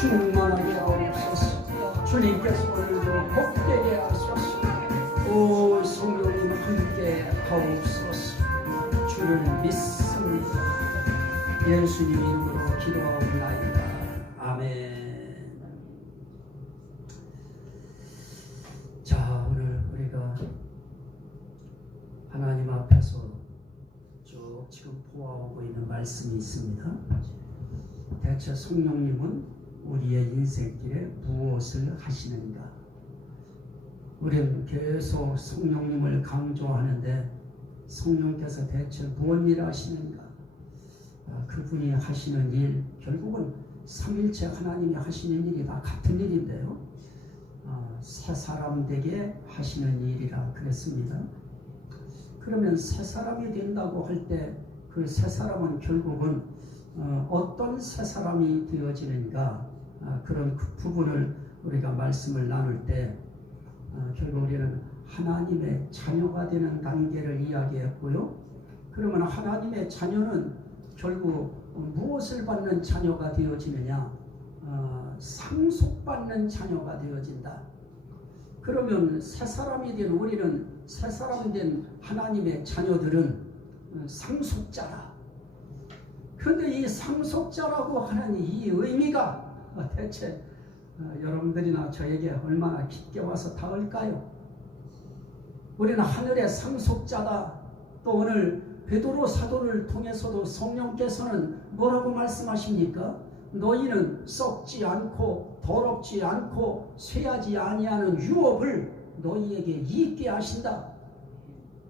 충만하게 하옵소서. 주님께서 오늘도 복되게 하소서. 오 성령님 함께 하옵소서. 주를 믿습니다. 예수님 이름으로 기도하옵나이다. 아멘. 자, 오늘 우리가 하나님 앞에서 쭉 지금 보아오고 있는 말씀이 있습니다. 대체 성령님은 우리의 인생길에 무엇을 하시는가? 우리는 계속 성령님을 강조하는데 성령께서 대체 무엇 일을 하시는가? 그분이 하시는 일, 결국은 삼일체 하나님이 하시는 일이 다 같은 일인데요. 새 사람 되게 하시는 일이라 그랬습니다. 그러면 새 사람이 된다고 할 때 그 새 사람은 결국은 어떤 새 사람이 되어지는가, 그런 그 부분을 우리가 말씀을 나눌 때 결국 우리는 하나님의 자녀가 되는 단계를 이야기했고요. 그러면 하나님의 자녀는 결국 무엇을 받는 자녀가 되어지느냐? 상속받는 자녀가 되어진다. 그러면 새 사람이 된 우리는, 새 사람 된 하나님의 자녀들은 상속자라. 그런데 이 상속자라고 하는 이 의미가 대체 여러분들이나 저에게 얼마나 깊게 와서 닿을까요? 우리는 하늘의 상속자다. 또 오늘 베드로 사도를 통해서도 성령께서는 뭐라고 말씀하십니까? 너희는 썩지 않고 더럽지 않고 쇠하지 아니하는 유업을 너희에게 있게 하신다.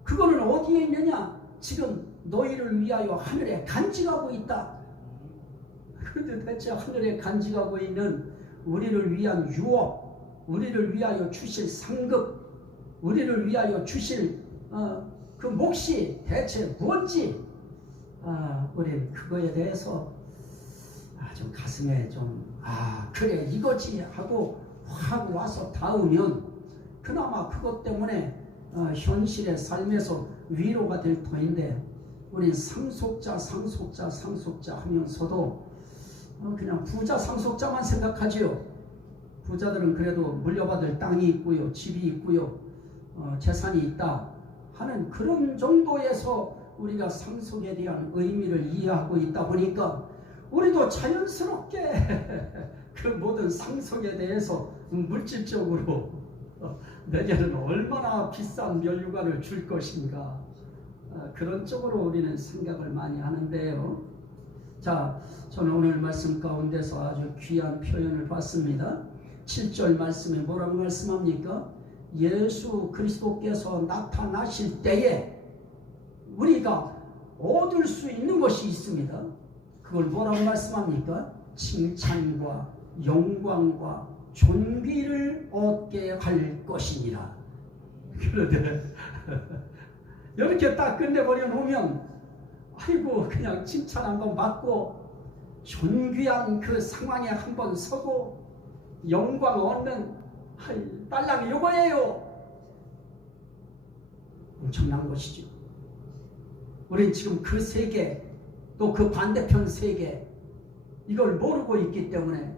그거는 어디에 있느냐? 지금 너희를 위하여 하늘에 간직하고 있다. 그런데 대체 하늘에 간직하고 있는 우리를 위한 유업, 우리를 위하여 주실 상급, 우리를 위하여 주실 그 몫이 대체 뭔지, 우리는 그거에 대해서 좀 가슴에 그래 이거지 하고 확 와서 닿으면 그나마 그것 때문에 현실의 삶에서 위로가 될 터인데, 우린 상속자 하면서도 그냥 부자 상속자만 생각하지요. 부자들은 그래도 물려받을 땅이 있고요, 집이 있고요, 재산이 있다 하는 그런 정도에서 우리가 상속에 대한 의미를 이해하고 있다 보니까 우리도 자연스럽게 그 모든 상속에 대해서 물질적으로 내게는 얼마나 비싼 면류관을 줄 것인가, 그런 쪽으로 우리는 생각을 많이 하는데요. 자, 저는 오늘 말씀 가운데서 아주 귀한 표현을 봤습니다. 7절 말씀에 뭐라고 말씀합니까? 예수 그리스도께서 나타나실 때에 우리가 얻을 수 있는 것이 있습니다. 그걸 뭐라고 말씀합니까? 칭찬과 영광과 존귀를 얻게 할 것이니라. 그런데 이렇게 딱 끝내버려 놓으면 아이고 그냥 칭찬 한번 받고 존귀한 그 상황에 한번 서고 영광 얻는 딸랑 이거예요. 엄청난 것이죠. 우리는 지금 그 세계, 또 그 반대편 세계, 이걸 모르고 있기 때문에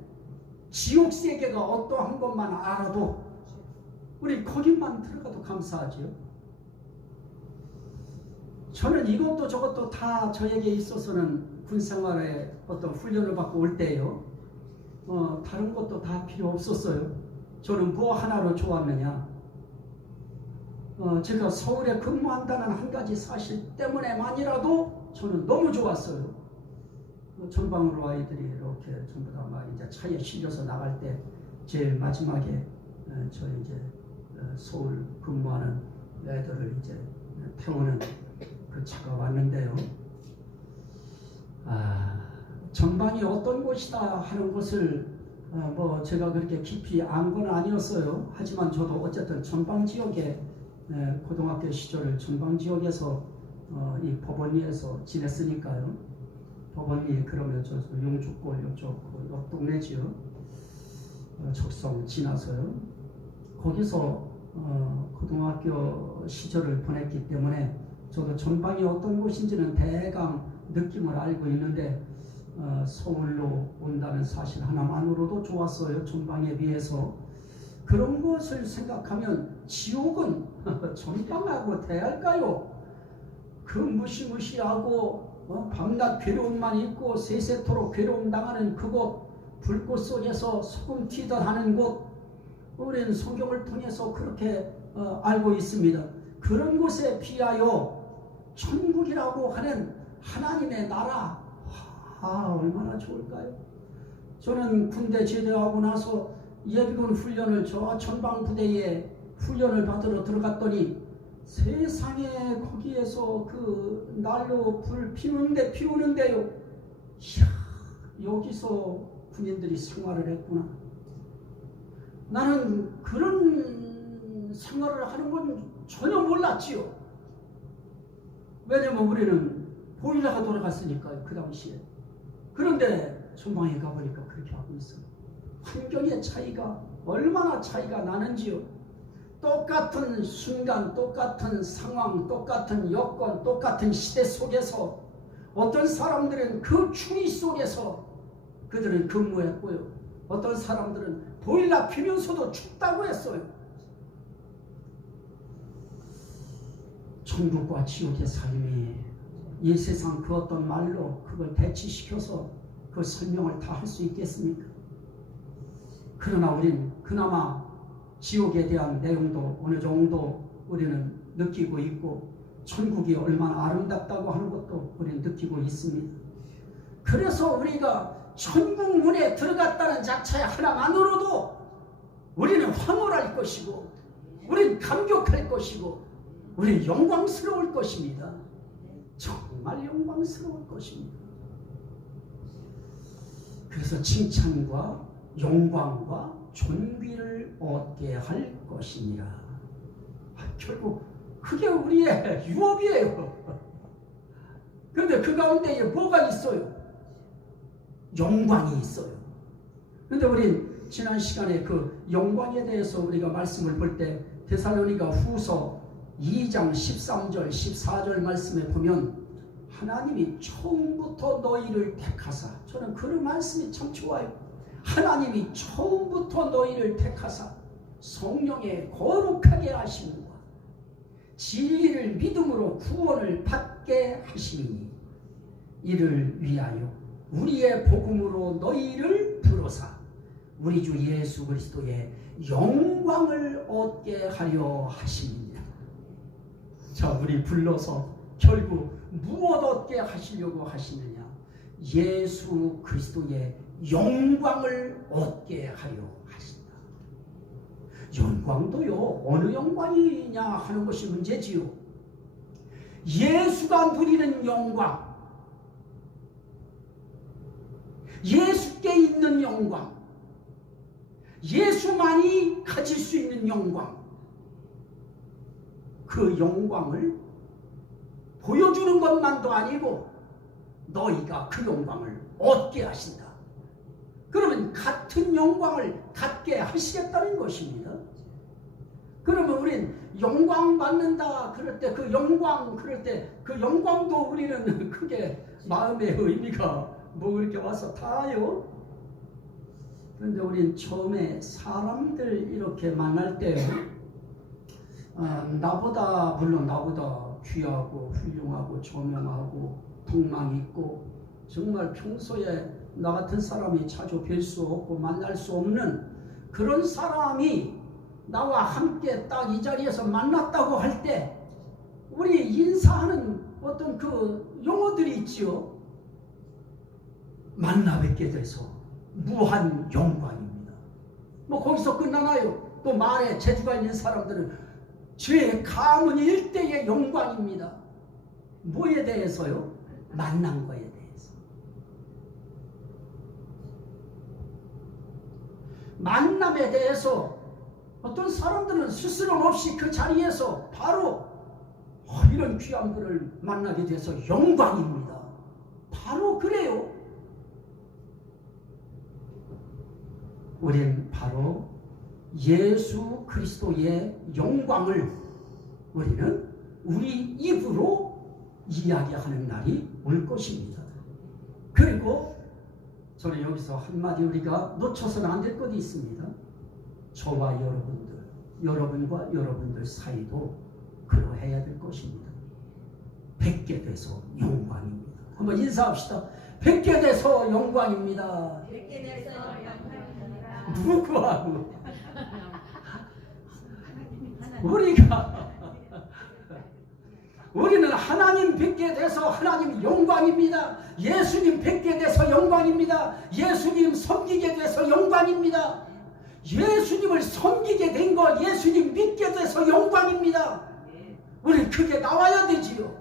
지옥 세계가 어떠한 것만 알아도 우리 거기만 들어가도 감사하죠. 저는 이것도 저것도 다 저에게 있어서는 군생활에 어떤 훈련을 받고 올 때요, 다른 것도 다 필요 없었어요. 저는 뭐 하나로 좋았느냐? 제가 서울에 근무한다는 한 가지 사실 때문에만이라도 저는 너무 좋았어요. 전방으로 아이들이 이렇게 전부 다 막 이제 차에 실려서 나갈 때 제일 마지막에 저 이제 서울 근무하는 애들을 이제 태우는 그 차가 왔는데요. 전방이 어떤 곳이다 하는 것을 뭐 제가 그렇게 깊이 안 건 아니었어요. 하지만 저도 어쨌든 전방 지역에 고등학교 시절을 전방 지역에서 이 법원리에서 지냈으니까요. 법원리 그러면 저 용주골 이쪽 옆 동네지요. 적성 지나서요. 거기서 고등학교 시절을 보냈기 때문에 저도 전방이 어떤 곳인지는 대강 느낌을 알고 있는데 서울로 온다는 사실 하나만으로도 좋았어요. 전방에 비해서. 그런 것을 생각하면 지옥은 전방하고 대할까요? 그 무시무시하고 밤낮 괴로움만 있고 세세토록 괴로움 당하는 그곳, 불꽃 속에서 소금 튀듯 하는 곳, 우리는 성경을 통해서 그렇게 알고 있습니다. 그런 곳에 비하여 천국이라고 하는 하나님의 나라, 얼마나 좋을까요? 저는 군대 제대하고 나서 예비군 훈련을 저 전방부대에 훈련을 받으러 들어갔더니 세상에 거기에서 그 난로 불 피우는데요. 이야, 여기서 군인들이 생활을 했구나. 나는 그런 생활을 하는 건 전혀 몰랐지요. 왜냐면 우리는 보일러가 돌아갔으니까요, 그 당시에. 그런데 전방에 가보니까 그렇게 하고 있어요. 환경의 차이가 얼마나 차이가 나는지요. 똑같은 순간, 똑같은 상황, 똑같은 여건, 똑같은 시대 속에서 어떤 사람들은 그 추위 속에서 그들은 근무했고요. 어떤 사람들은 보일러 피면서도 춥다고 했어요. 천국과 지옥의 삶이 이 세상 그 어떤 말로 그걸 대치시켜서 그 설명을 다 할 수 있겠습니까? 그러나 우린 그나마 지옥에 대한 내용도 어느 정도 우리는 느끼고 있고 천국이 얼마나 아름답다고 하는 것도 우리는 느끼고 있습니다. 그래서 우리가 천국 문에 들어갔다는 자체 하나만으로도 우리는 황홀할 것이고 우리는 감격할 것이고 우리는 영광스러울 것입니다. 정말 영광스러울 것입니다. 그래서 칭찬과 영광과 존귀를 얻게 할 것이니라. 결국 그게 우리의 유업이에요. 그런데 그 가운데에 뭐가 있어요? 영광이 있어요. 그런데 우린 지난 시간에 그 영광에 대해서 우리가 말씀을 볼 때 데살로니가 후서 2장 13절 14절 말씀에 보면 하나님이 처음부터 너희를 택하사, 저는 그 말씀이 참 좋아요. 하나님이 처음부터 너희를 택하사 성령에 거룩하게 하심과 진리를 믿음으로 구원을 받게 하시니 이를 위하여 우리의 복음으로 너희를 부르사 우리 주 예수 그리스도의 영광을 얻게 하려 하십니다. 자, 우리 불러서 결국 무엇 얻게 하시려고 하시느냐? 예수 그리스도의 영광을 얻게 하려 하신다. 영광도요, 어느 영광이냐 하는 것이 문제지요. 예수가 누리는 영광, 예수께 있는 영광, 예수만이 가질 수 있는 영광, 그 영광을 보여주는 것만도 아니고 너희가 그 영광을 얻게 하신다. 그러면 같은 영광을 갖게 하시겠다는 것입니다. 그러면 우린 영광 받는다 그럴 때 그 영광 그럴 때 그 영광도 우리는 크게 마음의 의미가 뭐 이렇게 와서 다요. 그런데 우린 처음에 사람들 이렇게 만날 때 물론 나보다 귀하고 훌륭하고 조명하고 동망 있고 정말 평소에 나 같은 사람이 자주 뵐 수 없고 만날 수 없는 그런 사람이 나와 함께 딱 이 자리에서 만났다고 할 때 우리 인사하는 어떤 그 용어들이 있지요. 만나 뵙게 돼서 무한 영광입니다. 뭐 거기서 끝나나요? 또 말에 재주가 있는 사람들은 제 가문 일대의 영광입니다. 뭐에 대해서요? 만난 거에 대해서. 만남에 대해서 어떤 사람들은 스스럼 없이 그 자리에서 바로 이런 귀한 분을 만나게 돼서 영광입니다. 바로 그래요. 우리는 바로 예수 그리스도의 영광을 우리는 우리 입으로 이야기하는 날이 올 것입니다. 그리고 저는 여기서 한마디 우리가 놓쳐서는 안 될 것이 있습니다. 저와 여러분들, 여러분과 여러분들 사이도 그러해야 될 것입니다. 뵙게 돼서 영광입니다. 한번 인사합시다. 뵙게 돼서 영광입니다. 뵙게 돼서 영광입니다. 누구하고? 우리는 하나님 뵙게 돼서 하나님 영광입니다. 예수님 뵙게 돼서 영광입니다. 예수님 섬기게 돼서 영광입니다. 예수님을 섬기게 된 거, 예수님 믿게 돼서 영광입니다. 우리 그게 나와야 되지요.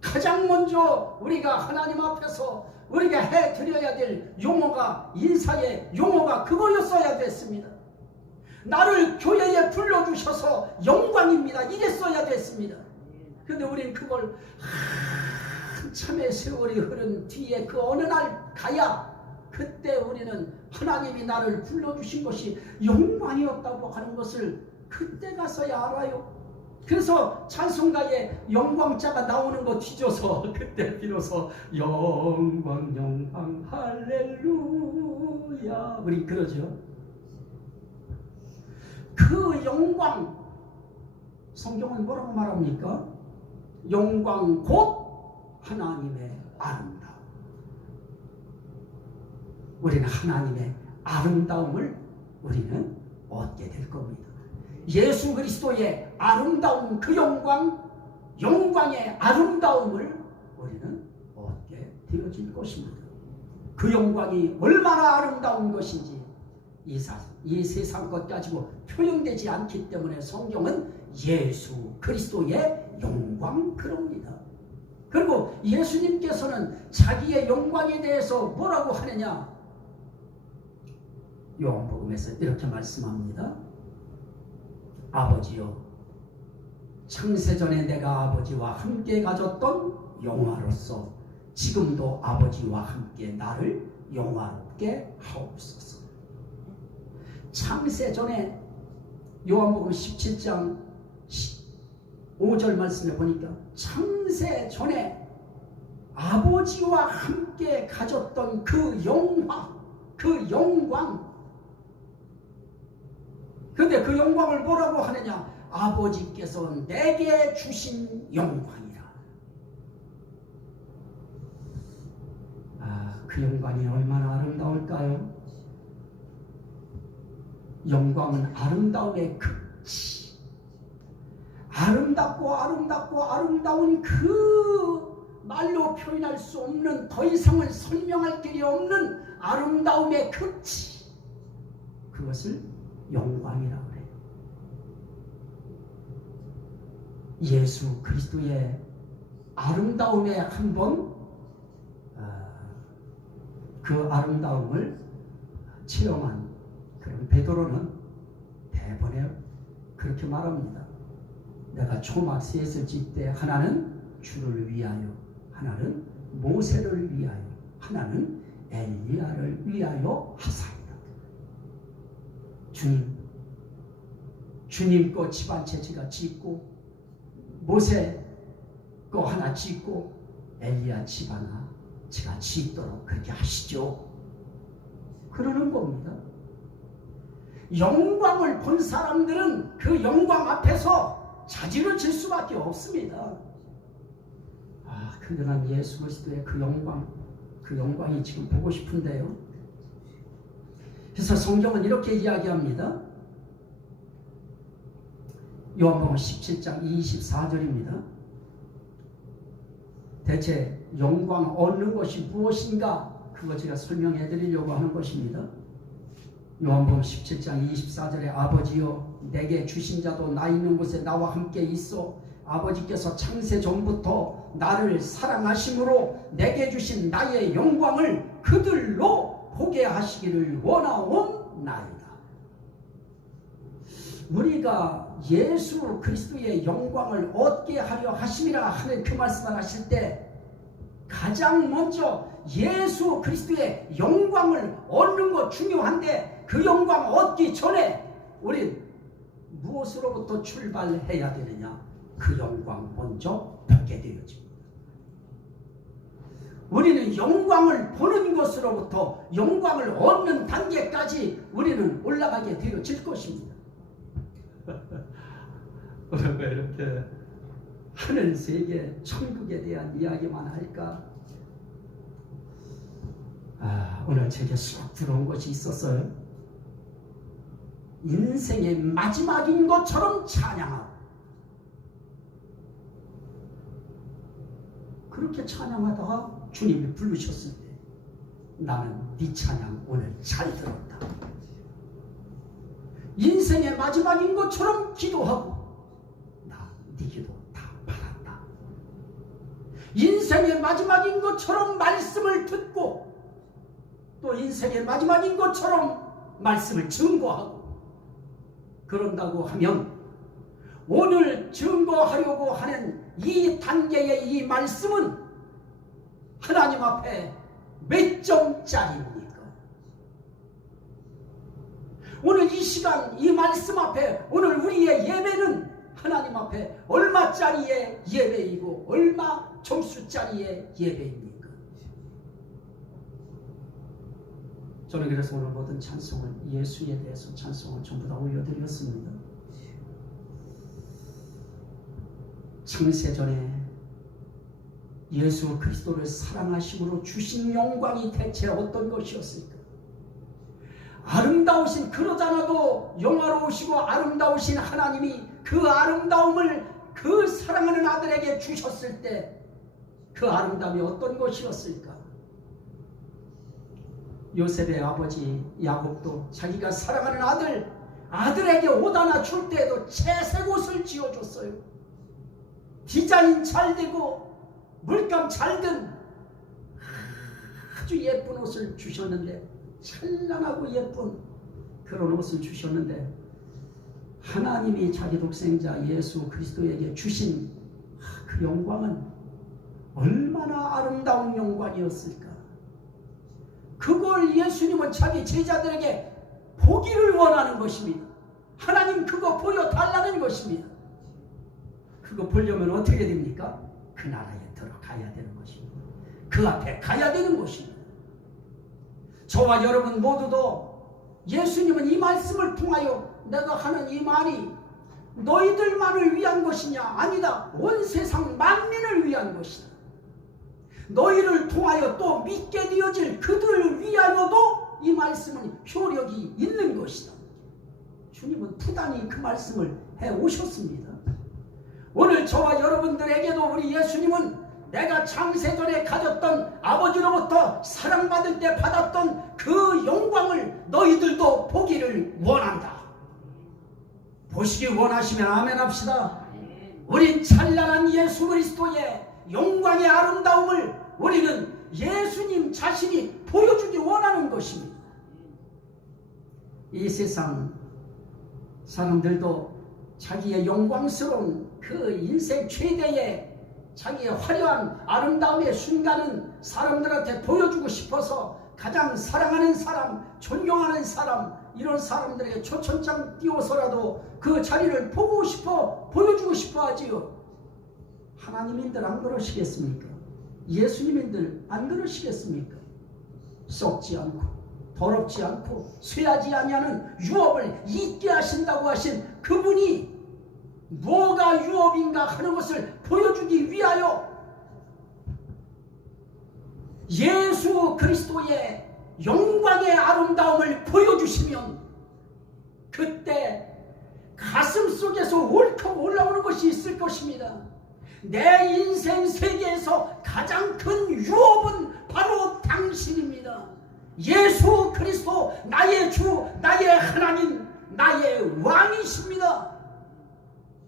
가장 먼저 우리가 하나님 앞에서 우리가 해드려야 될 용어가, 인사의 용어가 그거였어야 됐습니다. 나를 교회에 불러주셔서 영광입니다. 이랬어야 됐습니다. 근데 우리는 그걸 한참의 세월이 흐른 뒤에 그 어느 날 가야 그때 우리는 하나님이 나를 불러주신 것이 영광이었다고 하는 것을 그때 가서야 알아요. 그래서 찬송가에 영광자가 나오는 거 뒤져서 그때 비로소 영광 영광 할렐루야 우리 그러죠. 그 영광, 성경은 뭐라고 말합니까? 영광 곧 하나님의 아름다움. 우리는 하나님의 아름다움을 우리는 얻게 될 겁니다. 예수 그리스도의 아름다운 그 영광, 영광의 아름다움을 우리는 얻게 되어질 것입니다. 그 영광이 얼마나 아름다운 것인지 이 세상 것 가지고 표현되지 않기 때문에 성경은 예수 그리스도의 영광 그럽니다. 그리고 예수님께서는 자기의 영광에 대해서 뭐라고 하느냐? 요한복음에서 이렇게 말씀합니다. 아버지여, 창세전에 내가 아버지와 함께 가졌던 영화로서 지금도 아버지와 함께 나를 영화롭게 하옵소서. 창세전에 요한복음 17장 5절 말씀에 보니까 창세전에 아버지와 함께 가졌던 그 영화, 그 영광. 근데 그 영광을 뭐라고 하느냐? 아버지께서 내게 주신 영광이라. 그 영광이 얼마나 아름다울까요? 영광은 아름다움의 극치. 아름답고 아름다운 그 말로 표현할 수 없는, 더 이상은 설명할 길이 없는 아름다움의 극치. 그것을 영광이라고 해요. 예수 그리스도의 아름다움에 한번 그 아름다움을 체험한 그런 베드로는 대번에 그렇게 말합니다. 내가 초막 셋을 질 때 하나는 주를 위하여, 하나는 모세를 위하여, 하나는 엘리야를 위하여 하사이다. 주님 거 집 한 채 제가 짓고, 모세 거 하나 짓고, 엘리야 집 하나 제가 짓도록 그렇게 하시죠. 그러는 겁니다. 영광을 본 사람들은 그 영광 앞에서 자지를 칠 수밖에 없습니다. 근데 난 예수 그리스도의 그 영광이 지금 보고 싶은데요. 그래서 성경은 이렇게 이야기합니다. 요한복음 17장 24절입니다. 대체 영광 얻는 것이 무엇인가? 그거 제가 설명해 드리려고 하는 것입니다. 요한복음 17장 24절에 아버지여, 내게 주신 자도 나 있는 곳에 나와 함께 있어 아버지께서 창세 전부터 나를 사랑하심으로 내게 주신 나의 영광을 그들로 보게 하시기를 원하옵나이다. 우리가 예수 그리스도의 영광을 얻게 하려 하심이라 하는 그 말씀을 하실 때 가장 먼저 예수 그리스도의 영광을 얻는 것 중요한데, 그 영광 얻기 전에 우린 무엇으로부터 출발해야 되느냐? 그 영광 먼저 받게 되어집니다. 우리는 영광을 보는 것으로부터 영광을 얻는 단계까지 우리는 올라가게 되어질 것입니다. 우리가 이렇게 하늘 세계 천국에 대한 이야기만 할까? 오늘 제게 쑥 들어온 것이 있었어요. 인생의 마지막인 것처럼 찬양하고, 그렇게 찬양하다가 주님이 부르셨을 때 나는 네 찬양 오늘 잘 들었다. 인생의 마지막인 것처럼 기도하고 나 네 기도 다 받았다. 인생의 마지막인 것처럼 말씀을 듣고 또 인생의 마지막인 것처럼 말씀을 증거하고 그런다고 하면 오늘 증거하려고 하는 이 단계의 이 말씀은 하나님 앞에 몇 점짜리입니까? 오늘 이 시간 이 말씀 앞에 오늘 우리의 예배는 하나님 앞에 얼마짜리의 예배이고 얼마 점수짜리의 예배입니까? 저는 그래서 오늘 모든 찬송을 예수에 대해서 찬송을 전부 다 올려드렸습니다. 창세전에 예수 그리스도를 사랑하심으로 주신 영광이 대체 어떤 것이었을까? 아름다우신, 그러지 않아도 영화로우시고 아름다우신 하나님이 그 아름다움을 그 사랑하는 아들에게 주셨을 때 그 아름다움이 어떤 것이었을까? 요셉의 아버지 야곱도 자기가 사랑하는 아들에게 옷 하나 줄 때에도 채색 옷을 지어줬어요. 디자인 잘 되고 물감 잘 든 아주 예쁜 옷을 주셨는데, 찬란하고 예쁜 그런 옷을 주셨는데, 하나님이 자기 독생자 예수 그리스도에게 주신 그 영광은 얼마나 아름다운 영광이었을까? 그걸 예수님은 자기 제자들에게 보기를 원하는 것입니다. 하나님 그거 보여달라는 것입니다. 그거 보려면 어떻게 됩니까? 그 나라에 들어가야 되는 것입니다. 그 앞에 가야 되는 것입니다. 저와 여러분 모두도 예수님은 이 말씀을 통하여 내가 하는 이 말이 너희들만을 위한 것이냐? 아니다. 온 세상 만민을 위한 것이다. 너희를 통하여 또 믿게 되어질 그들을 위하여도 이 말씀은 효력이 있는 것이다. 주님은 부단히 그 말씀을 해오셨습니다. 오늘 저와 여러분들에게도 우리 예수님은 내가 창세전에 가졌던 아버지로부터 사랑받을 때 받았던 그 영광을 너희들도 보기를 원한다. 보시기 원하시면 아멘 합시다. 우린 찬란한 예수 그리스도의 영광의 아름다움을 우리는 예수님 자신이 보여주기 원하는 것입니다. 이 세상 사람들도 자기의 영광스러운 그 인생 최대의 자기의 화려한 아름다움의 순간은 사람들한테 보여주고 싶어서 가장 사랑하는 사람, 존경하는 사람, 이런 사람들에게 초천장 띄워서라도 그 자리를 보고 싶어, 보여주고 싶어 하지요. 하나님인들 안 그러시겠습니까? 예수님인들 안 그러시겠습니까? 썩지 않고 더럽지 않고 쇠하지 아니하는 유업을 잊게 하신다고 하신 그분이 뭐가 유업인가 하는 것을 보여주기 위하여 예수 그리스도의 영광의 아름다움을 보여주시면 그때 가슴 속에서 울컥 올라오는 것이 있을 것입니다. 내 인생 세계에서 가장 큰 유업은 바로 당신입니다. 예수 그리스도 나의 주, 나의 하나님, 나의 왕이십니다.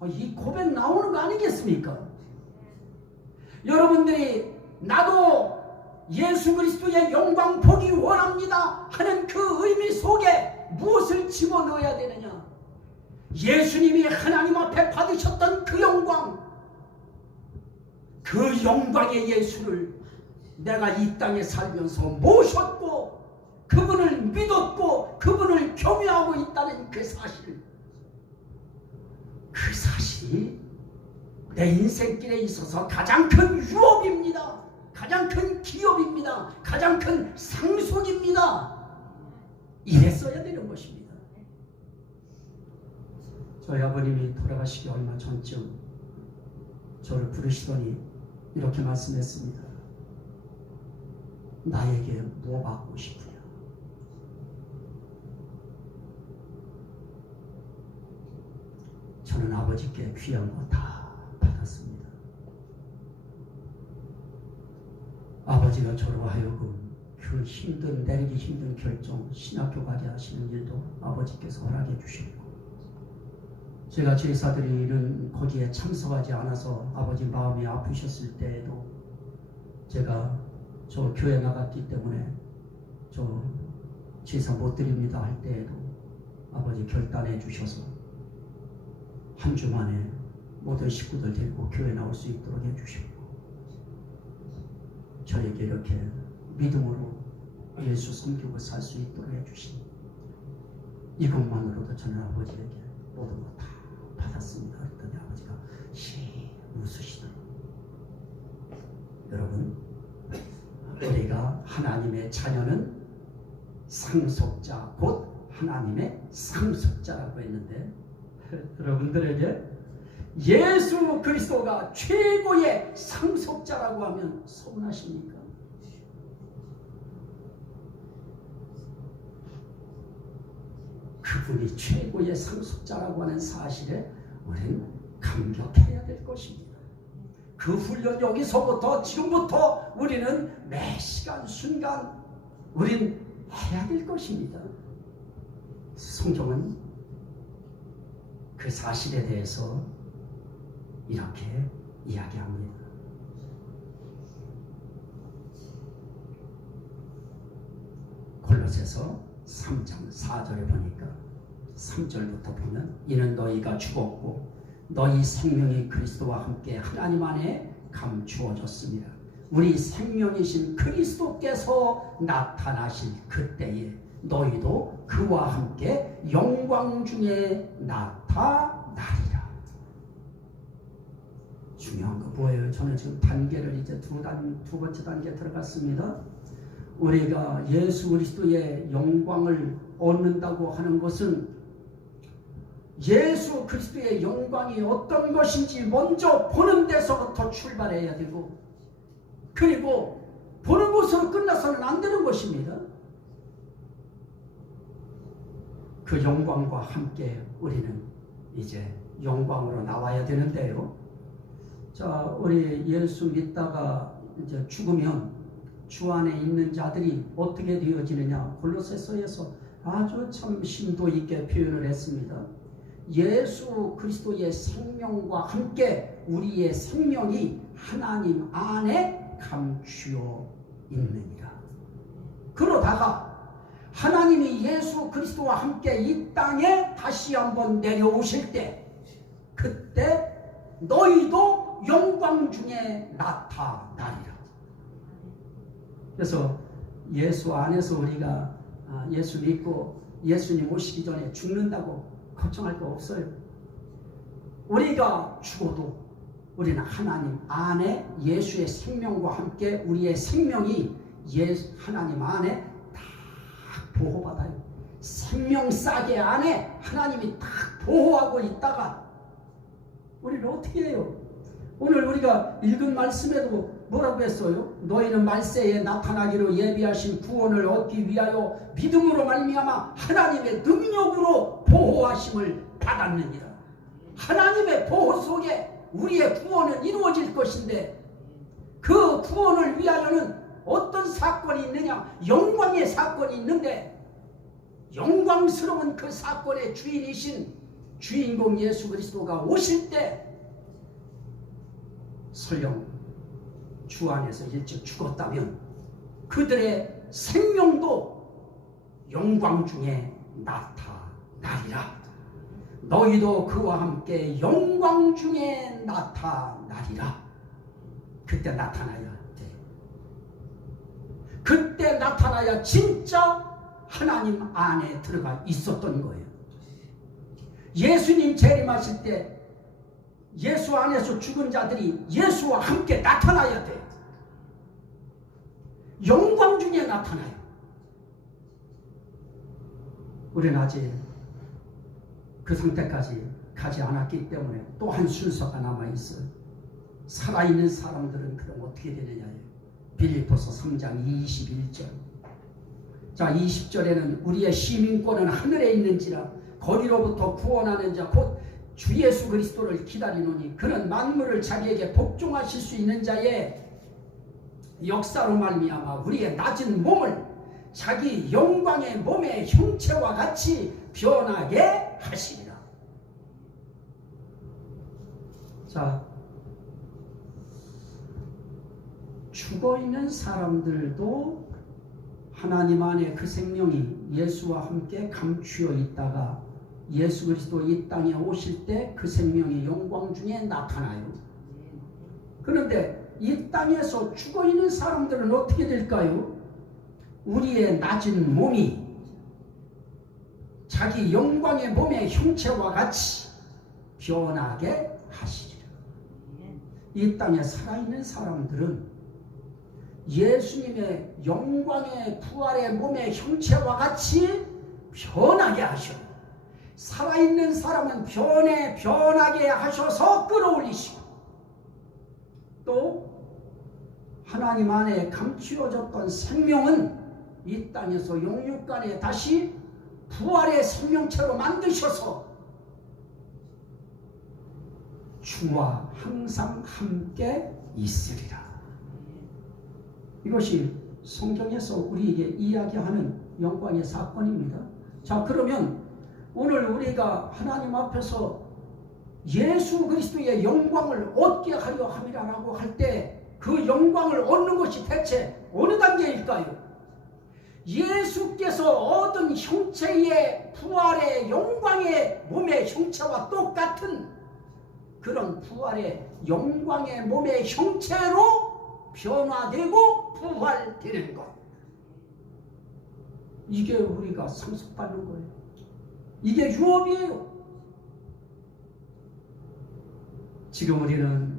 이 고백 나오는 거 아니겠습니까? 여러분들이 나도 예수 그리스도의 영광 보기 원합니다 하는 그 의미 속에 무엇을 집어넣어야 되느냐? 예수님이 하나님 앞에 받으셨던 그 영광, 그 영광의 예수를 내가 이 땅에 살면서 모셨고 그분을 믿었고 그분을 경외하고 있다는 그 사실, 그 사실이 내 인생길에 있어서 가장 큰 유업입니다. 가장 큰 기업입니다. 가장 큰 상속입니다. 이랬어야 되는 것입니다. 저희 아버님이 돌아가시기 얼마 전쯤 저를 부르시더니 이렇게 말씀했습니다. 나에게 뭐 받고 싶으냐? 저는 아버지께 귀한 거 다 받았습니다. 아버지가 저로 하여금 그 내리기 힘든 결정, 신학교 가게 하시는 일도 아버지께서 허락해 주셨고, 제가 제사드리는 거기에 참석하지 않아서 아버지 마음이 아프셨을 때에도 제가 저 교회 나갔기 때문에 저 제사 못 드립니다 할 때에도 아버지 결단해 주셔서 한 주 만에 모든 식구들 데리고 교회 나올 수 있도록 해주셨고, 저에게 이렇게 믿음으로 예수 섬기고 살 수 있도록 해주신 이것만으로도 저는 아버지에게 모든 거 다 받았습니다. 그랬더니 아버지가 시 웃으시더라고요. 여러분, 우리가 하나님의 자녀는 상속자, 곧 하나님의 상속자라고 했는데, 여러분들에게 예수 그리스도가 최고의 상속자라고 하면 서운하십니까? 그분이 최고의 상속자라고 하는 사실에 우리는 감격해야 될 것입니다. 그 훈련 여기서부터 지금부터 우리는 매 시간 순간 우린 해야 될 것입니다. 성경은 그 사실에 대해서 이렇게 이야기합니다. 골로새서 3장 4절에 보니까 3절부터 보면 이는 너희가 죽었고 너희 생명이 그리스도와 함께 하나님 안에 감추어졌습니다. 우리 생명이신 그리스도께서 나타나실 그때에 너희도 그와 함께 영광 중에 나타나리라. 중요한 거 뭐예요? 저는 지금 단계를 이제 두 번째 단계 들어갔습니다. 우리가 예수 그리스도의 영광을 얻는다고 하는 것은 예수 그리스도의 영광이 어떤 것인지 먼저 보는 데서부터 출발해야 되고, 그리고 보는 것으로 끝나서는 안 되는 것입니다. 그 영광과 함께 우리는 이제 영광으로 나와야 되는데요. 자, 우리 예수 믿다가 이제 죽으면 주 안에 있는 자들이 어떻게 되어지느냐, 골로새서에서 아주 참 심도 있게 표현을 했습니다. 예수 그리스도의 생명과 함께 우리의 생명이 하나님 안에 감추어 있느니라. 그러다가 하나님이 예수 그리스도와 함께 이 땅에 다시 한번 내려오실 때, 그때 너희도 영광 중에 나타나리라. 그래서 예수 안에서 우리가 예수 믿고 예수님 오시기 전에 죽는다고 걱정할 거 없어요. 우리가 죽어도 우리는 하나님 안에 예수의 생명과 함께 우리의 생명이 하나님 안에 다 보호받아요. 생명싸개 안에 하나님이 다 보호하고 있다가 우리는 어떻게 해요? 오늘 우리가 읽은 말씀에도 뭐라고 했어요? 너희는 말세에 나타나기로 예비하신 구원을 얻기 위하여 믿음으로 말미암아 하나님의 능력으로 보호하심을 받았느니라. 하나님의 보호 속에 우리의 구원은 이루어질 것인데, 그 구원을 위하여는 어떤 사건이 있느냐? 영광의 사건이 있는데, 영광스러운 그 사건의 주인이신 주인공 예수 그리스도가 오실 때 설령 주 안에서 일찍 죽었다면 그들의 생명도 영광 중에 나타나리라. 너희도 그와 함께 영광 중에 나타나리라. 그때 나타나야 돼요. 그때 나타나야 진짜 하나님 안에 들어가 있었던 거예요. 예수님 재림하실 때 예수 안에서 죽은 자들이 예수와 함께 나타나야 돼요. 영광 중에 나타나요. 우리는 아직 그 상태까지 가지 않았기 때문에 또 한 순서가 남아있어요. 살아있는 사람들은 그럼 어떻게 되느냐예요. 빌립보서 3장 21절. 자, 20절에는 우리의 시민권은 하늘에 있는지라 거리로부터 구원하는 자 곧 주 예수 그리스도를 기다리노니 그는 만물을 자기에게 복종하실 수 있는 자의 역사로 말미암아 우리의 낮은 몸을 자기 영광의 몸의 형체와 같이 변하게 하시리라. 자, 죽어있는 사람들도 하나님 안에 그 생명이 예수와 함께 감추어 있다가 예수 그리스도 이 땅에 오실 때 그 생명이 영광 중에 나타나요. 그런데 이 땅에서 죽어있는 사람들은 어떻게 될까요? 우리의 낮은 몸이 자기 영광의 몸의 형체와 같이 변하게 하시리라. 이 땅에 살아있는 사람들은 예수님의 영광의 부활의 몸의 형체와 같이 변하게 하셔요. 살아있는 사람은 변하게 하셔서 끌어올리시고 또 하나님 안에 감추어졌던 생명은 이 땅에서 영육간에 다시 부활의 생명체로 만드셔서 주와 항상 함께 있으리라. 이것이 성경에서 우리에게 이야기하는 영광의 사건입니다. 자, 그러면 오늘 우리가 하나님 앞에서 예수 그리스도의 영광을 얻게 하려 함이라고 할 때 그 영광을 얻는 것이 대체 어느 단계일까요? 예수께서 얻은 형체의 부활의 영광의 몸의 형체와 똑같은 그런 부활의 영광의 몸의 형체로 변화되고 부활되는 것. 이게 우리가 상속받는 거예요. 이게 유업이에요. 지금 우리는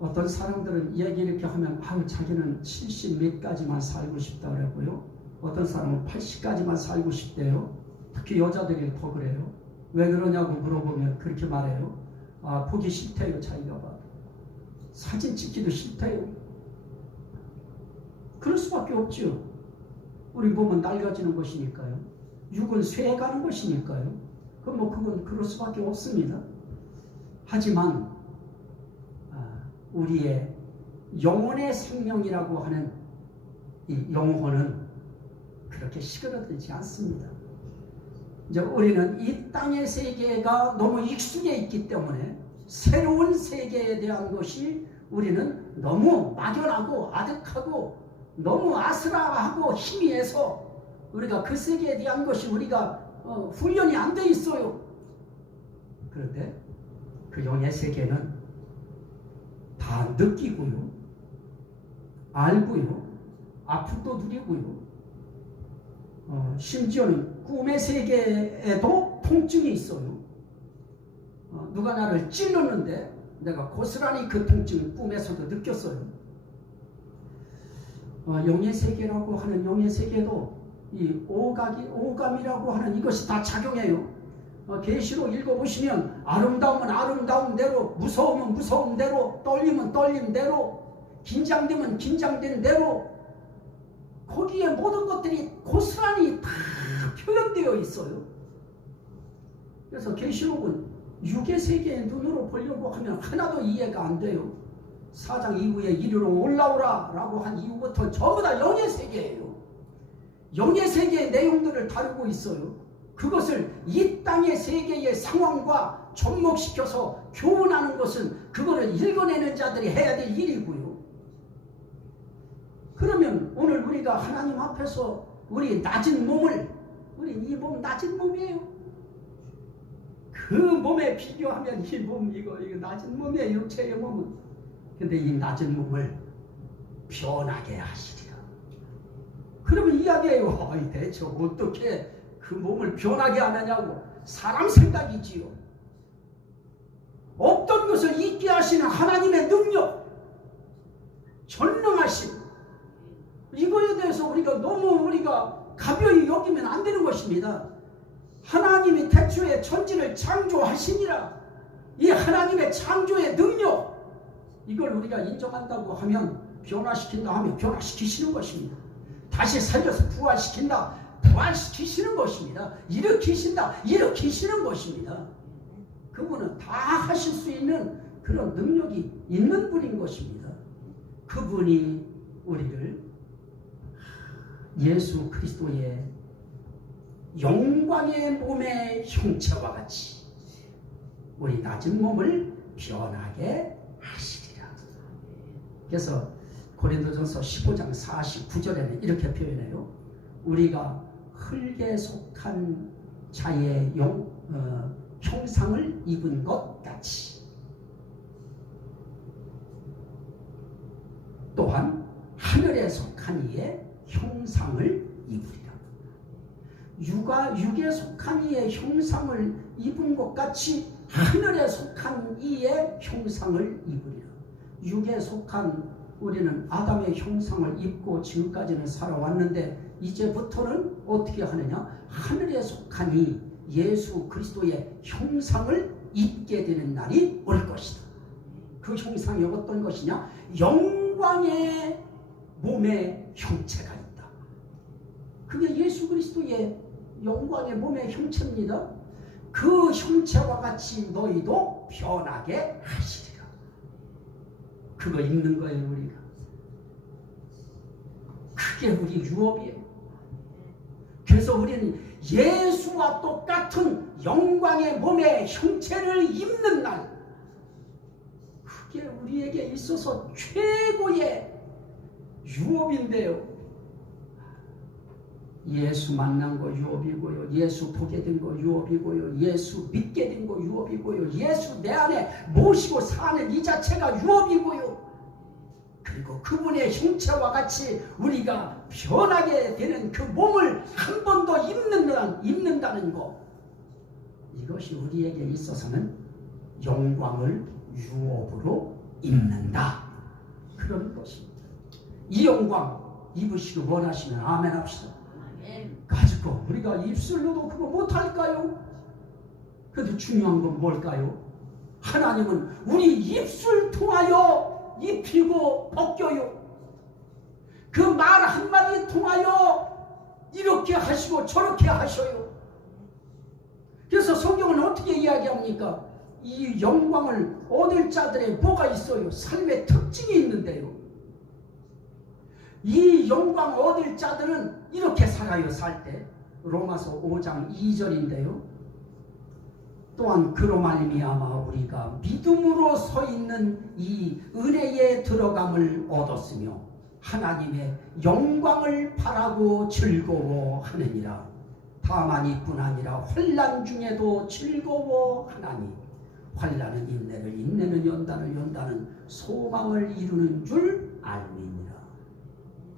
어떤 사람들은 이야기 이렇게 하면 자기는 70 몇 가지만 살고 싶다 그러고요. 어떤 사람은 80까지만 살고 싶대요. 특히 여자들이 더 그래요. 왜 그러냐고 물어보면 그렇게 말해요. 보기 싫대요. 자기가 봐. 사진 찍기도 싫대요. 그럴 수밖에 없죠. 우리 몸은 낡아지는 것이니까요. 육은 쇠해가는 것이니까요. 그건 그럴 수밖에 없습니다. 하지만 우리의 영혼의 생명이라고 하는 이 영혼은 그렇게 시끄러들지 않습니다. 이제 우리는 이 땅의 세계가 너무 익숙해 있기 때문에 새로운 세계에 대한 것이 우리는 너무 막연하고 아득하고 너무 아슬아하고 희미해서 우리가 그 세계에 대한 것이 우리가 훈련이 안 돼 있어요. 그런데 그 영의 세계는 다 느끼고요, 알고요, 아픔도 누리고요, 심지어는 꿈의 세계에도 통증이 있어요. 누가 나를 찔렀는데 내가 고스란히 그 통증을 꿈에서도 느꼈어요. 영의 세계라고 하는 영의 세계도 이 오감이라고 하는 이것이 다 작용해요. 계시록 읽어보시면 아름다움은 아름다움대로, 무서움은 무서움대로, 떨림은 떨림대로, 긴장되면 긴장된 대로 거기에 모든 것들이 고스란히 다 표현되어 있어요. 그래서 계시록은 육의 세계의 눈으로 보려고 하면 하나도 이해가 안 돼요. 4장 이후에 이리로 올라오라 라고 한 이후부터 전부 다 영의 세계예요. 영의 세계의 내용들을 다루고 있어요. 그것을 이 땅의 세계의 상황과 접목시켜서 교훈하는 것은 그거를 읽어내는 자들이 해야 될 일이고요. 그러면 오늘 우리가 하나님 앞에서 우리 낮은 몸을, 우리 이 몸 낮은 몸이에요. 그 몸에 비교하면 이 몸 이거 낮은 몸이에요. 육체의 몸은. 근데 이 낮은 몸을 변하게 하시리라. 그러면 이야기해요. 대체 어떻게 그 몸을 변하게 하느냐고. 사람 생각이지요. 없던 것을 있게 하시는 하나님의 능력, 전능하심, 이거에 대해서 우리가 가벼이 여기면 안 되는 것입니다. 하나님이 태초에 천지를 창조하시니라. 이 하나님의 창조의 능력, 이걸 우리가 인정한다고 하면, 변화시킨다 하면 변화시키시는 것입니다. 다시 살려서 부활시킨다, 부활시키시는 것입니다. 일으키신다, 일으키시는 것입니다. 그분은 다 하실 수 있는 그런 능력이 있는 분인 것입니다. 그분이 우리를 예수 그리스도의 영광의 몸의 형체와 같이 우리 낮은 몸을 변하게 하시리라. 그래서 고린도전서 15장 49절에는 이렇게 표현해요. 우리가 흙에 속한 자의 형상을 입은 것 같이 또한 하늘에 속한 이의 형상을 입으리라. 육에 속한 이의 형상을 입은 것 같이 하늘에 속한 이의 형상을 입으리라. 육에 속한 우리는 아담의 형상을 입고 지금까지는 살아왔는데, 이제부터는 어떻게 하느냐? 하늘에 속한 이 예수 그리스도의 형상을 입게 되는 날이 올 것이다. 그 형상이 어떤 것이냐? 영광의 몸의 형체가 있다. 그게 예수 그리스도의 영광의 몸의 형체입니다. 그 형체와 같이 너희도 변하게 하시리라. 그거 읽는 거예요. 우리가 그게 우리 유업이에요. 그래서 우리는 예수와 똑같은 영광의 몸의 형체를 입는 날, 그게 우리에게 있어서 최고의 유업인데요. 예수 만난 거 유업이고요. 예수 보게 된 거 유업이고요. 예수 믿게 된 거 유업이고요. 예수 내 안에 모시고 사는 이 자체가 유업이고요. 그리고 그분의 형체와 같이 우리가 변하게 되는 그 몸을 한 번 더 입는다는 것, 이것이 우리에게 있어서는 영광을 유업으로 입는다, 그런 것입니다. 이 영광 입으시고 원하시면 아멘 합시다. 가지고 우리가 입술로도 그거 못할까요? 그래도 중요한 건 뭘까요? 하나님은 우리 입술 통하여 입히고 벗겨요. 그 말 한마디 통하여 이렇게 하시고 저렇게 하셔요. 그래서 성경은 어떻게 이야기합니까? 이 영광을 얻을 자들의 뭐가 있어요? 삶의 특징이 있는데요. 이 영광 얻을 자들은 이렇게 살아요. 살 때 로마서 5장 2절인데요. 또한 그로 말미암아 우리가 믿음으로 서 있는 이 은혜에 들어감을 얻었으며 하나님의 영광을 바라고 즐거워하느니라. 다만 이뿐 아니라 환난 중에도 즐거워하나니 환난은 인내를, 인내는 연단을, 연단은 소망을 이루는 줄 알미니라.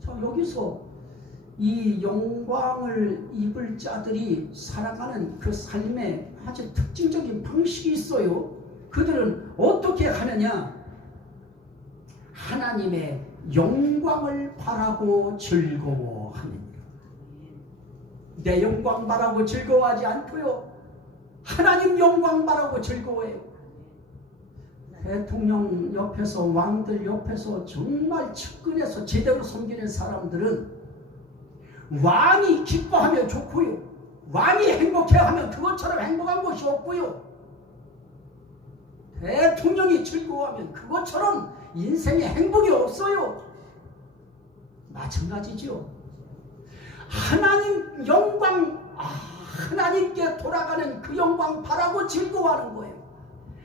자, 여기서 이 영광을 입을 자들이 살아가는 그 삶의 아주 특징적인 방식이 있어요. 그들은 어떻게 하느냐? 하나님의 영광을 바라고 즐거워하느니라. 내 영광 바라고 즐거워하지 않고요, 하나님 영광 바라고 즐거워해요. 대통령 옆에서, 왕들 옆에서 정말 측근해서 제대로 섬기는 사람들은 왕이 기뻐하면 좋고요, 왕이 행복해하면 그것처럼 행복한 것이 없고요, 대통령이 즐거워하면 그것처럼 인생에 행복이 없어요. 마찬가지죠. 하나님 영광, 하나님께 돌아가는 그 영광 바라고 즐거워하는 거예요.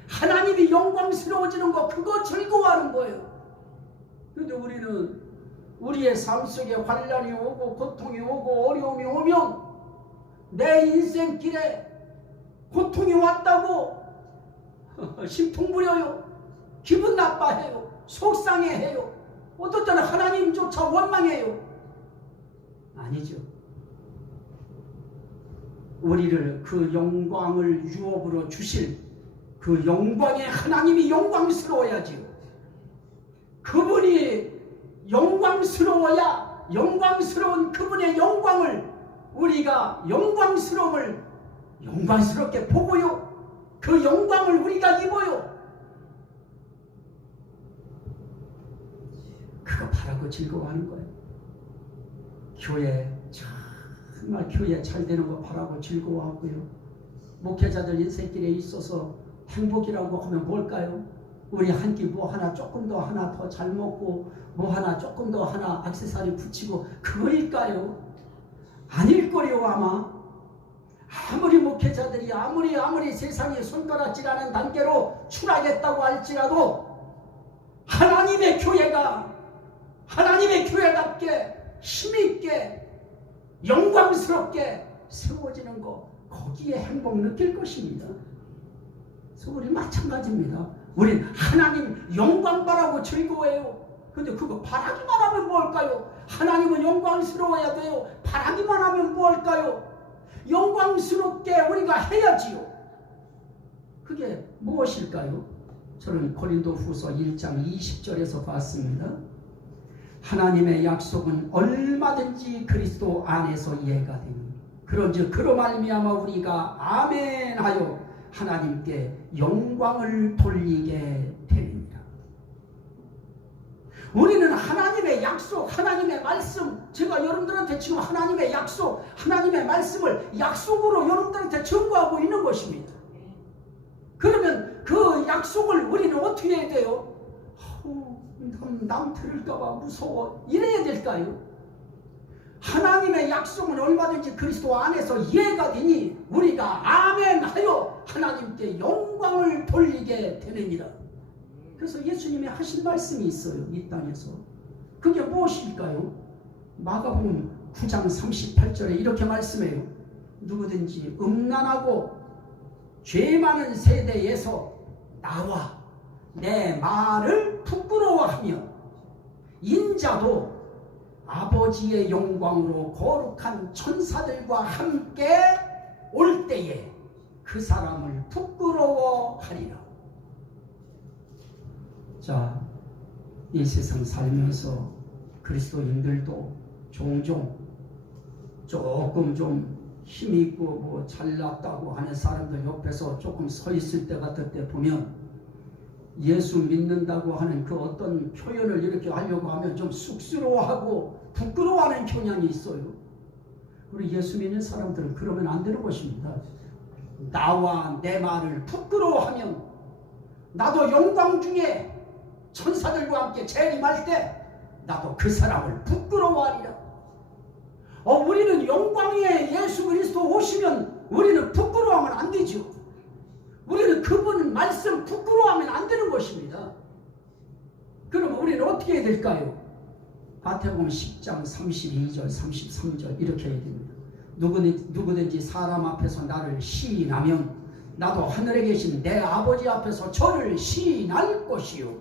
하나님이 영광스러워지는 거, 그거 즐거워하는 거예요. 그런데 우리는 우리의 삶 속에 환난이 오고 고통이 오고 어려움이 오면 내 인생길에 고통이 왔다고 심통 부려요. 기분 나빠해요. 속상해해요. 어떨 때는 하나님조차 원망해요. 아니죠. 우리를 그 영광을 유업으로 주실 그 영광의 하나님이 영광스러워야지요. 그분이 영광스러워야 영광스러운 그분의 영광을 우리가 영광스럽게 보고요. 그 영광을 우리가 입어요. 그거 바라고 즐거워하는 거예요. 정말 교회 잘 되는 거 바라고 즐거워하고요. 목회자들 인생길에 있어서 행복이라고 하면 뭘까요? 우리 한 끼 뭐 하나 조금 더 하나 더 잘 먹고 뭐 하나 조금 더 하나 액세서리 붙이고 그거일까요? 아닐 거요. 아마 아무리 목회자들이 아무리 세상에 손가락질하는 단계로 추락했다고 할지라도 하나님의 교회답게 힘있게 영광스럽게 세워지는 거, 거기에 행복 느낄 것입니다. 그래서 우리 마찬가지입니다. 우린 하나님 영광 바라고 즐거워해요. 근데 그거 바라기만 하면 뭘까요? 하나님은 영광스러워야 돼요. 바라기만 하면 뭘까요? 영광스럽게 우리가 해야지요. 그게 무엇일까요? 저는 고린도후서 1장 20절에서 봤습니다. 하나님의 약속은 얼마든지 그리스도 안에서 이해가 되니 그런즉 그로 말미암아 우리가 아멘하여 하나님께 영광을 돌리게 되느니라. 우리는 하나님의 약속, 하나님의 말씀, 제가 여러분들한테 지금 하나님의 약속, 하나님의 말씀을 약속으로 여러분들한테 전거하고 있는 것입니다. 그러면 그 약속을 우리는 어떻게 해야 돼요? 남 들을까봐 무서워 이래야 될까요? 하나님의 약속은 얼마든지 그리스도 안에서 이해가 되니 우리가 아멘하여 하나님께 영광을 돌리게 되느니라. 그래서 예수님이 하신 말씀이 있어요. 이 땅에서. 그게 무엇일까요? 마가복음 9장 38절에 이렇게 말씀해요. 누구든지 음란하고 죄 많은 세대에서 나와 내 말을 부끄러워하며 인자도 아버지의 영광으로 거룩한 천사들과 함께 올 때에 그 사람을 부끄러워하리라. 자, 이 세상 살면서 그리스도인들도 종종 조금 좀 힘있고 뭐 잘났다고 하는 사람들 옆에서 조금 서 있을 때 같을 때 보면 예수 믿는다고 하는 그 어떤 표현을 이렇게 하려고 하면 좀 쑥스러워하고 부끄러워하는 경향이 있어요. 우리 예수 믿는 사람들은 그러면 안 되는 것입니다. 나와 내 말을 부끄러워하면 나도 영광 중에 천사들과 함께 재림할 때 나도 그 사람을 부끄러워하리라. 우리는 영광의 예수 그리스도 오시면 우리는 부끄러워하면 안 되죠. 우리는 그분 말씀 부끄러워하면 안 되는 것입니다. 그러면 우리는 어떻게 해야 될까요? 마태복음 10장 32절 33절 이렇게 해야 됩니다. 누구든지 사람 앞에서 나를 시인하면 나도 하늘에 계신 내 아버지 앞에서 저를 시인할 것이요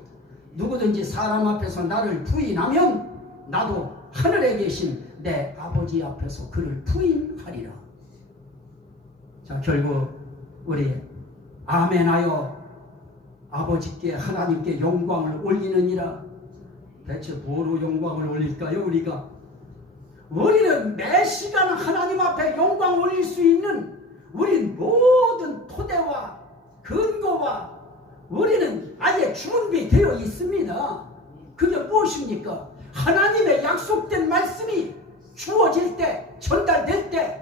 누구든지 사람 앞에서 나를 부인하면 나도 하늘에 계신 내 아버지 앞에서 그를 부인하리라. 자, 결국 우리 아멘하여 아버지께 하나님께 영광을 올리느니라. 대체 뭐로 영광을 올릴까요? 우리는 매 시간 하나님 앞에 영광 올릴 수 있는 우리 모든 토대와 근거와 우리는 아예 준비되어 있습니다. 그게 무엇입니까? 하나님의 약속된 말씀이 주어질 때, 전달될 때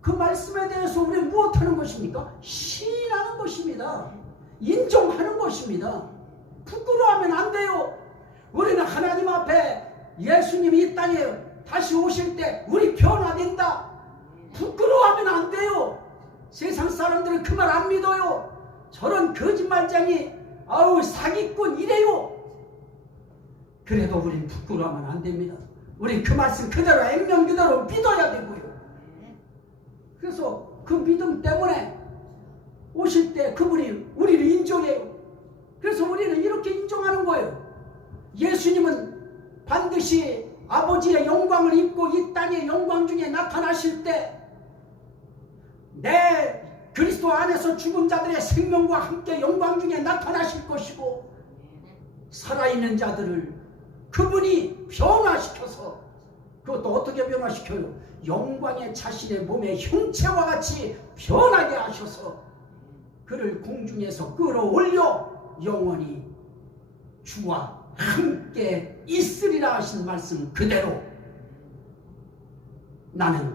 그 말씀에 대해서 우리는 무엇하는 것입니까? 시인하는 것입니다. 인정하는 것입니다. 부끄러워하면 안 돼요. 우리는 하나님 앞에 예수님이 이 땅에 다시 오실 때 우리 변화된다. 부끄러워하면 안 돼요. 세상 사람들은 그 말 안 믿어요. 저런 거짓말쟁이, 사기꾼 이래요. 그래도 우린 부끄러워하면 안 됩니다. 우린 그 말씀 그대로 액면 그대로 믿어야 되고요. 그래서 그 믿음 때문에 오실 때 그분이 우리를 인정해요. 그래서 우리는 이렇게 인정하는 거예요. 예수님은 반드시 아버지의 영광을 입고 이 땅의 영광 중에 나타나실 때 내 그리스도 안에서 죽은 자들의 생명과 함께 영광 중에 나타나실 것이고 살아있는 자들을 그분이 변화시켜서 그것도 어떻게 변화시켜요? 영광의 자신의 몸의 형체와 같이 변하게 하셔서 그를 공중에서 끌어올려 영원히 주와 함께 있으리라 하신 말씀 그대로 나는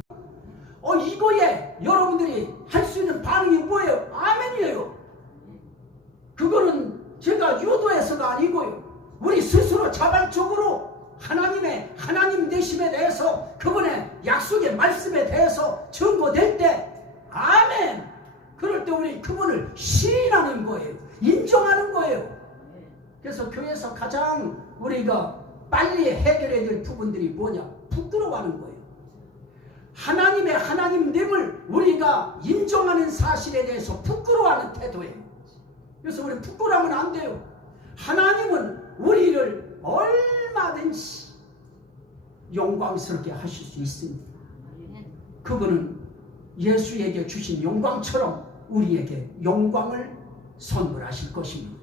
이거에 여러분들이 할 수 있는 반응이 뭐예요? 아멘이에요. 그거는 제가 유도해서가 아니고요. 우리 스스로 자발적으로 하나님 되심에 대해서 그분의 약속의 말씀에 대해서 증거될 때 아멘. 그럴 때 우리 그분을 시인하는 거예요. 인정하는 거예요. 그래서 교회에서 가장 우리가 빨리 해결해야 될 부분들이 뭐냐? 부끄러워하는 거예요. 하나님의 하나님됨을 우리가 인정하는 사실에 대해서 부끄러워하는 태도예요. 그래서 우리 부끄러워하면 안 돼요. 하나님은 우리를 얼마든지 영광스럽게 하실 수 있습니다. 그분은 예수에게 주신 영광처럼 우리에게 영광을 선물하실 것입니다.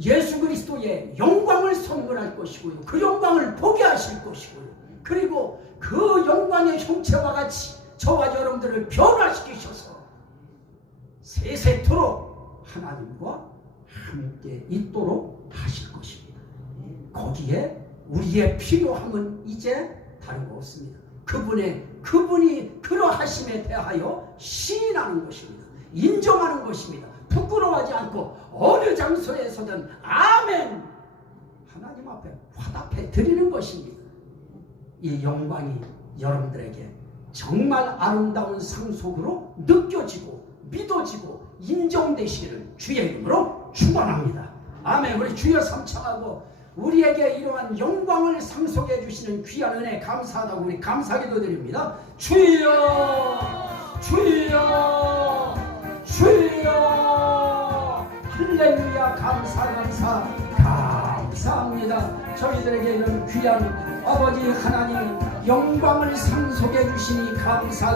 예수 그리스도의 영광을 선물할 것이고요. 그 영광을 보게 하실 것이고요. 그리고 그 영광의 형체와 같이 저와 여러분들을 변화시키셔서 세세토록 하나님과 함께 있도록 하실 것입니다. 거기에 우리의 필요함은 이제 다른 거 없습니다. 그분이 그러하심에 대하여 시인하는 것입니다. 인정하는 것입니다. 부끄러워하지 않고 어느 장소에서든 아멘 하나님 앞에 화답해 드리는 것입니다. 이 영광이 여러분들에게 정말 아름다운 상속으로 느껴지고 믿어지고 인정되시기를 주의 이름으로 축원합니다. 아멘. 우리 주여 삼창하고 우리에게 이러한 영광을 상속해 주시는 귀한 은혜 감사하다고 우리 감사기도 드립니다. 주여 주여 주여 할렐루야 감사합니다. 저희들에게 이런 귀한 아버지 하나님 영광을 상속해 주시니 감사